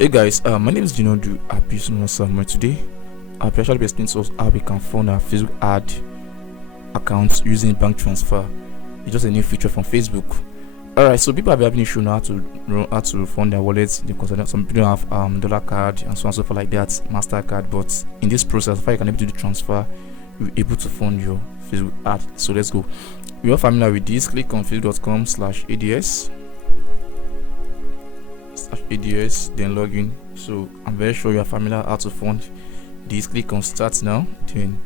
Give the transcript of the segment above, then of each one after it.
Hey guys, my name is Dinodu Abisunwa. Today, I'll be actually explaining to us how we can fund our Facebook ad account using bank transfer. It's just a new feature from Facebook. Alright, so people have been having issue now how to fund their wallets because some people don't have dollar card and so on and so forth like that, MasterCard. But in this process, if you can able to do the transfer, you're able to fund your Facebook ad. So let's go. If you're familiar with this, click on facebook.com/ads. Then log in. So I'm very sure you are familiar how to fund this. Click on start now, then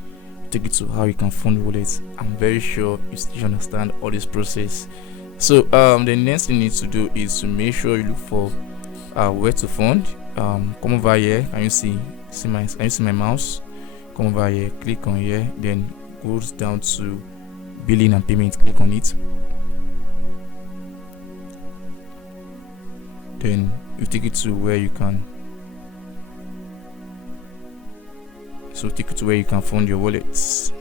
take it to how you can fund wallets. I'm very sure you still understand all this process. So the next thing you need to do is to make sure you look for where to fund. Come over here. Can you see my mouse? Come over here, click on here, then goes down to billing and payment. Click on it. Then you take it to where you can. So take it to where you can fund your wallets.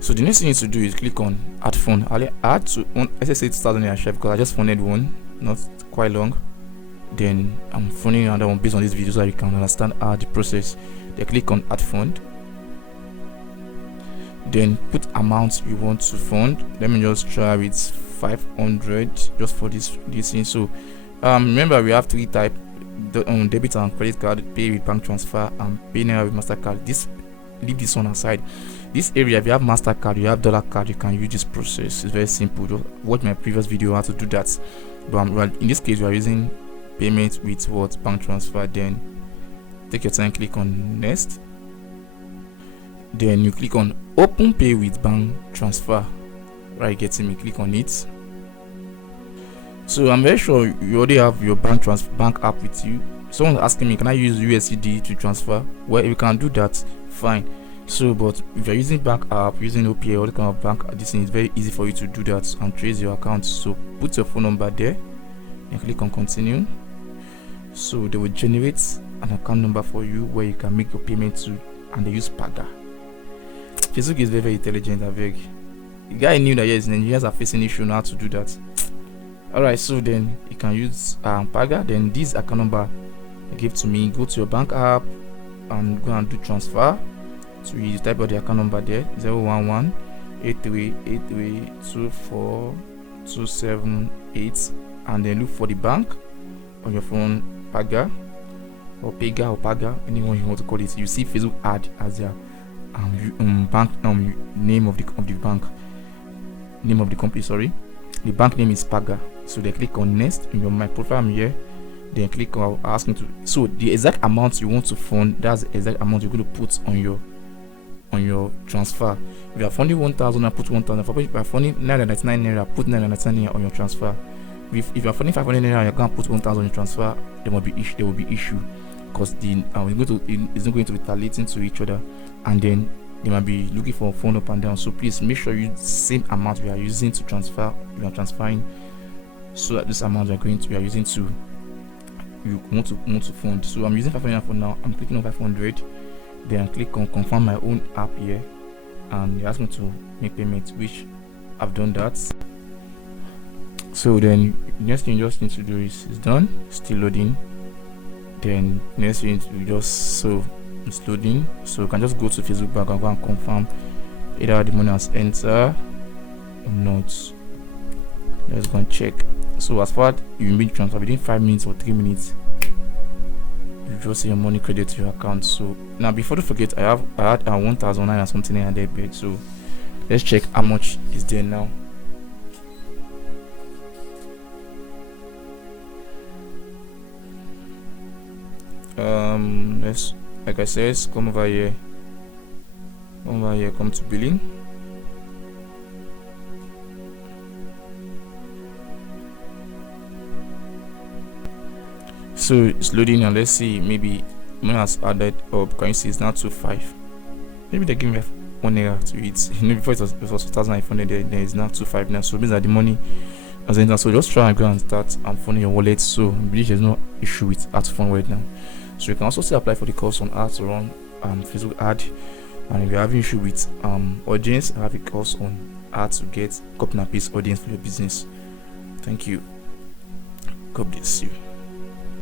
So the next thing you need to do is click on add fund. I'll add to one SSA 2000 share because I just funded one, not quite long. Then I'm funding another one based on this video so you can understand how the process. Then click on add fund. Then put amount you want to fund. Let me just try with 500 just for this thing. So remember we have three types: debit and credit card, pay with bank transfer, and pay now with MasterCard. Leave this one aside. This area, if you have MasterCard, you have dollar card, you can use this process. It's very simple. Just watch my previous video how to do that. But well, in this case, we are using payment with what bank transfer. Then take your time, click on next. Then you click on open pay with bank transfer. Right, getting me? Click on it. So I'm very sure you already have your bank app with you. Someone's asking me, can I use USD to transfer? Well, if you can do that, fine. So, but if you're using bank app, using OPA, all the kind of bank, this thing is very easy for you to do that and trace your account. So put your phone number there and click on continue. So they will generate an account number for you where you can make your payment to, and they use Paga. Facebook is very, very intelligent. The guy knew that yes, Nigerians are facing issue now to do that. Alright, so then you can use Paga. Then this account number you give to me, go to your bank app and go and do transfer. So you type out the account number there, 011 832427 and then look for the bank on your phone, Paga or Pega or Paga, anyone you want to call it. You see Facebook ad as their bank name of the bank, name of the company, sorry. The bank name is Paga. So they click on next in your my profile here. Then click on asking to. So the exact amount you want to fund, that's the exact amount you're going to put on your transfer. If you are funding 1,000, I put 1,000. If you are funding 999 naira, put 999 naira on your transfer. If you are funding 500 naira, you're going to put 1,000 on your transfer. There will be issue because it's not going to be relating to each other, and then they might be looking for phone up and down. So please make sure you same amount we are using to transfer, you are transferring, so that this amount we are using to you want to fund. So I'm using 500 for now. I'm clicking on 500. Then I click on confirm my own app here, and they ask me to make payment, which I've done that. So then next thing you just need to do is done, still loading. Then next thing you just it's loading, so you can just go to Facebook Bank and go and confirm either the money has entered or not. Let's go and check. So as far as you make transfer within 5 minutes or 3 minutes, you just see your money credit to your account. So now before you forget, I had 1,009 and something in there. So let's check how much is there now. Let's, like I said, come over here, come to billing. So it's loading and let's see, maybe money has added up. Can you see it's now 25? Maybe they give me 1 naira to it. Before it was 2,500, then it's now 25 now. So it means that the money has entered. So just try and go and start funding your wallet. So there's no issue with how to fund wallet now. So you can also still apply for the course on how to run Facebook ad. And if you're having issue with audience, I have a course on how to get copy and paste audience for your business. Thank you. God bless you.